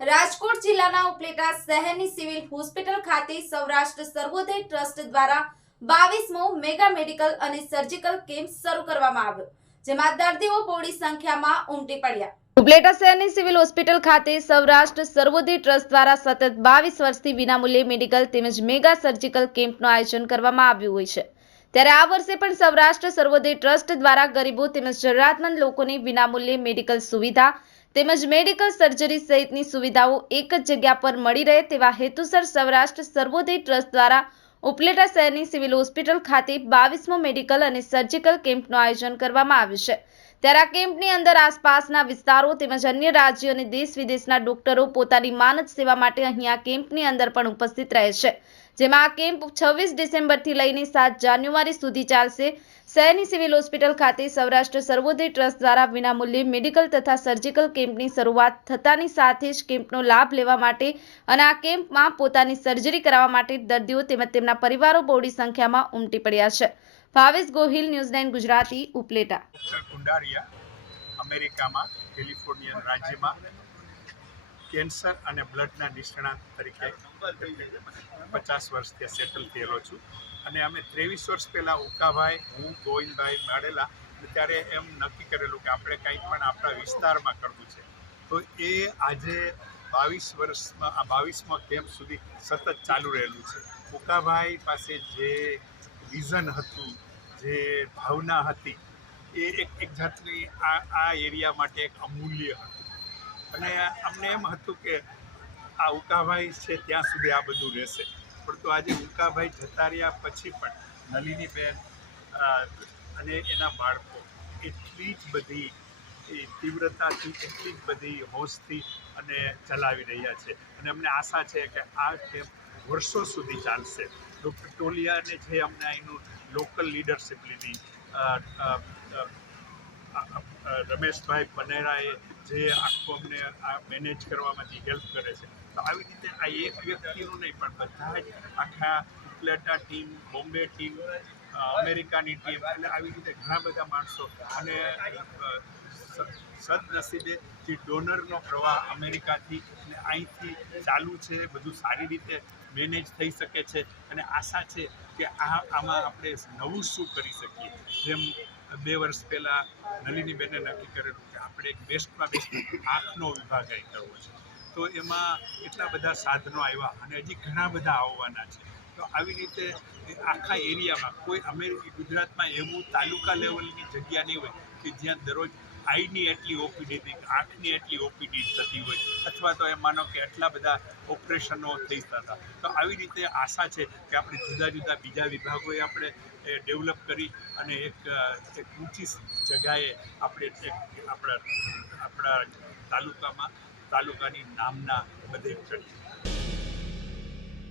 રાજકોટ જિલ્લાના ઉપલેટા શહેરની civil hospital ખાતે સૌરાષ્ટ્ર સર્વોદય ટ્રસ્ટ દ્વારા બાવીસમો મેગા મેડિકલ અને સર્જિકલ કેમ્પ શરૂ કરવામાં આવ્યો, જેમાં દર્દીઓ બોડી સંખ્યામાં ઉમટી પડ્યા. ઉપલેટા શહેરની સિવિલ હોસ્પિટલ ખાતે સૌરાષ્ટ્ર સર્વોદય ટ્રસ્ટ દ્વારા સતત બાવીસ વર્ષથી વિનામૂલ્યે મેડિકલ તેમજ મેગા સર્જિકલ કેમ્પનું આયોજન કરવામાં આવ્યું હોય છે. ત્યારે આ વર્ષે પણ સૌરાષ્ટ્ર સર્વોદય ટ્રસ્ટ દ્વારા ગરીબો તેમજ જરૂરિયાતમંદ લોકોની વિનામૂલ્યે મેડિકલ સુવિધા તેમજ મેડિકલ સર્જરી સહિતની સુવિધાઓ એક જ જગ્યા પર મળી રહે તેવા હેતુસર સૌરાષ્ટ્ર સર્વોદય ટ્રસ્ટ દ્વારા ઉપલેટા શહેરની સિવિલ હોસ્પિટલ ખાતે બાવીસમો મેડિકલ અને સર્જિકલ કેમ્પનું આયોજન કરવામાં આવ્યું છે. ત્યારે આ કેમ્પની અંદર આસપાસના વિસ્તારો તેમજ અન્ય રાજ્યો અને દેશ વિદેશના ડોક્ટરો પોતાની માનદ સેવા માટે અહીં આ કેમ્પની અંદર પણ ઉપસ્થિત રહે છે. જેમાં આ કેમ્પ છવ્વીસ ડિસેમ્બરથી લઈને સાત જાન્યુઆરી સુધી ચાલશે. શહેરની સિવિલ હોસ્પિટલ ખાતે સૌરાષ્ટ્ર સર્વોદય ટ્રસ્ટ દ્વારા વિનામૂલ્યે મેડિકલ તથા સર્જિકલ કેમ્પની શરૂઆત થતાની સાથે જ કેમ્પનો લાભ લેવા માટે અને આ કેમ્પમાં પોતાની સર્જરી કરાવવા માટે દર્દીઓ તેમજ તેમના પરિવારો બહોળી સંખ્યામાં ઉમટી પડ્યા છે. Bhavesh Gohil, news nine Gujarati, Upleta. Kundariya અમેરિકામાં, કેલિફોર્નિયા રાજ્યમાં, કેન્સર અને બ્લડના નિષ્ણાંત તરીકે પચાસ વર્ષ ત્યાં સેટલ થયેલો છું. અને અમે ત્રેવીસ વર્ષ પહેલાં ઉકાભાઈ, હું, ગોવિંદભાઈ માડેલા ત્યારે એમ નક્કી કરેલું કે આપણે કંઈક પણ આપણા વિસ્તારમાં કરવું છે. તો એ આજે બાવીસ વર્ષમાં, આ બાવીસમાં કેમ્પ સુધી સતત ચાલુ રહેલું છે. ઉકાભાઈ પાસે જે વિઝન હતું, જે ભાવના હતી એ એક એક જાતની આ આ એરિયા માટે એક અમૂલ્ય હતું. અને અમને એમ હતું કે આ ઉકાભાઈ છે ત્યાં સુધી આ બધું રહેશે. પણ તો આજે ઉકાભાઈ જતા રહ્યા પછી પણ નલિનીબેન બેન અને એના બાળકો એટલી જ બધી એ તીવ્રતાથી, એટલી જ બધી હોશથી અને ચલાવી રહ્યા છે. અને અમને આશા છે કે આ કેમ્પ વર્ષો સુધી ચાલશે. ડૉક્ટર ટોલિયાને જે અમને અહીંનું લોકલ લીડરશિપ લીધી રમેશભાઈ પનેરાએ જે આખો અમને આ મેનેજ કરવામાંથી હેલ્પ કરે છે. તો આવી રીતે આ એક વ્યક્તિનું નહીં, પણ બધા જ આખા ઉપલેટા ટીમ બોમ્બે ટીમ અમેરિકાની ટીમ એટલે આવી રીતે ઘણા બધા માણસો અને સદનસીબે જે ડોનરનો પ્રવાહ અમેરિકાથી અને અહીંથી ચાલુ છે, બધું સારી રીતે મેનેજ થઈ શકે છે અને આશા છે કે આ આમાં આપણે નવું શું કરી શકીએ. જેમ બે વર્ષ પહેલાં નલિનીબેને નક્કી કરેલું કે આપણે એક બેસ્ટમાં બેસ્ટ આંખનો વિભાગ અહીં કરવો છે. તો એમાં એટલા બધા સાધનો આવ્યા અને હજી ઘણા બધા આવવાના છે. તો આવી રીતે આખા એરિયામાં કોઈ અમેરિકી ગુજરાતમાં એવું તાલુકા લેવલની જગ્યા નહીં હોય કે જ્યાં દરરોજ આઈની એટલી ઓપીડી આંખની એટલી ઓપીડી થતી હોય. અથવા તો એમ માનો કે એટલા બધા ઓપરેશનો થઈ જતા તો આવી રીતે આશા છે કે આપણે જુદા જુદા બીજા વિભાગોએ આપણે એ ડેવલપ કરી અને એક એક ઊંચી જગાએ આપણે આપણા આપણા તાલુકામાં, તાલુકાની નામના બધે ચડી